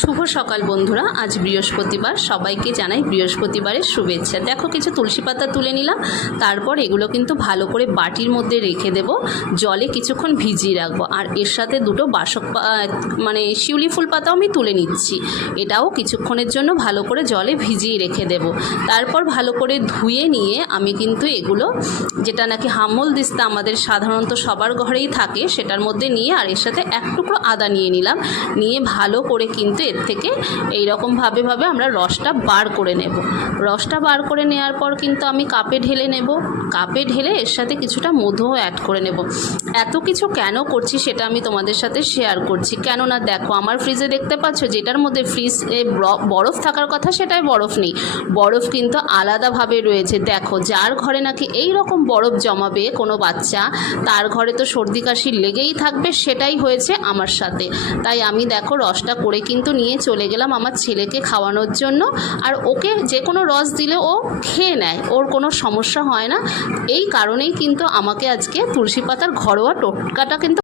শুভ সকাল বন্ধুরা, আজ বৃহস্পতিবার। সবাইকে জানাই বৃহস্পতিবারের শুভেচ্ছা। দেখো, কিছু তুলসী পাতা তুলে নিলাম, তারপর এগুলো কিন্তু ভালো করে বাটির মধ্যে রেখে দেব, জলে কিছুক্ষণ ভিজিয়ে রাখবো। আর এর সাথে দুটো শিউলি ফুল পাতাও আমি তুলে নিচ্ছি, এটাও কিছুক্ষণের জন্য ভালো করে জলে ভিজিয়ে রেখে দেব। তারপর ভালো করে ধুয়ে নিয়ে আমি কিন্তু এগুলো, যেটা নাকি হামল দিস্তা আমাদের সাধারণত সবার ঘরেই থাকে, সেটার মধ্যে নিয়ে আর এর সাথে এক টুকরো আদা নিয়ে নিলাম। নিয়ে ভালো করে কিন্তু এর থেকে এইরকমভাবে আমরা রসটা বার করে নেব। রসটা বার করে নেওয়ার পর কিন্তু আমি কাপে ঢেলে নেব। কাপে ঢেলে এর সাথে কিছুটা মধুও অ্যাড করে নেব। এত কিছু কেন করছি সেটা আমি তোমাদের সাথে শেয়ার করছি। কেননা দেখো, আমার ফ্রিজে দেখতে পাচ্ছ, যেটার মধ্যে বরফ থাকার কথা সেটাই বরফ নেই। বরফ কিন্তু আলাদাভাবে রয়েছে। দেখো, যার ঘরে নাকি এই রকম বরফ জমাবে কোনো বাচ্চা, তার ঘরে তো সর্দি কাশি লেগেই থাকবে। সেটাই হয়েছে আমার সাথে। তাই আমি দেখো রসটা করে কিন্তু নিয়ে চলে গেলাম আমার ছেলেকে খাওয়ানোর জন্য। আর ওকে যে কোনো রস দিলে ও খেয়ে নেয়, ওর কোনো সমস্যা হয় না। এই কারণেই কিন্তু আমাকে আজকে তুলসী পাতার ঘরোয়া টোটকাটা কিন্তু